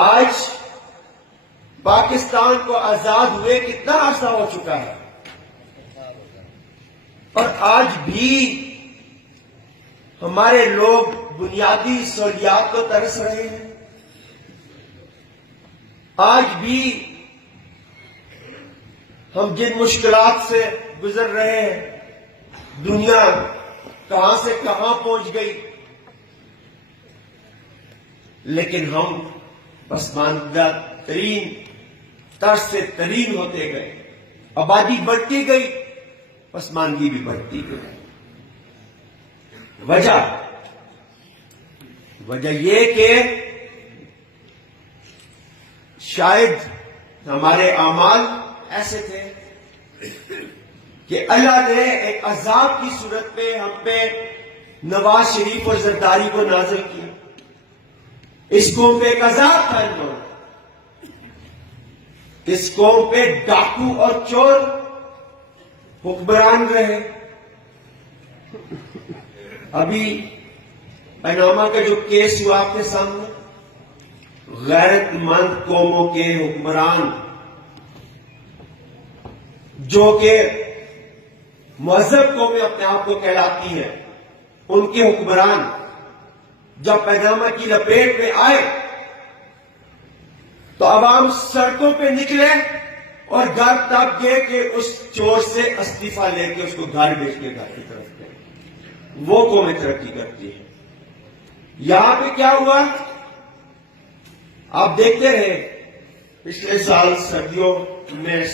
آج پاکستان کو آزاد ہوئے کتنا عرصہ ہو چکا ہے، اور آج بھی ہمارے لوگ بنیادی سہولیات کو ترس رہے ہیں۔ آج بھی ہم جن مشکلات سے گزر رہے ہیں، دنیا کہاں سے کہاں پہنچ گئی، لیکن ہم پسماندہ ترین طرز سے ترین ہوتے گئے، آبادی بڑھتی گئی، پسماندگی بھی بڑھتی گئی۔ وجہ یہ کہ شاید ہمارے اعمال ایسے تھے کہ اللہ نے ایک عذاب کی صورت میں ہم پہ نواز شریف اور زرداری کو نازل کیا۔ اس قوم پہ ایک عذاب تھا، اس قوم پہ ڈاکو اور چور حکمران رہے۔ ابھی پیناما کا جو کیس ہوا آپ کے سامنے، غیرت مند قوموں کے حکمران جو کہ مہذب قومیں اپنے آپ کو کہلاتی ہیں، ان کے حکمران جب پیناما کی لپیٹ میں آئے تو عوام سڑکوں پہ نکلے اور گھر تک گئے کہ اس چور سے استعفیٰ لے کے اس کو گھر بھیج کے گھر کی طرف گئے۔ وہ قومیں ترقی کرتی ہیں۔ یہاں پہ کیا ہوا آپ دیکھتے رہے، پچھلے سال سردیوں میں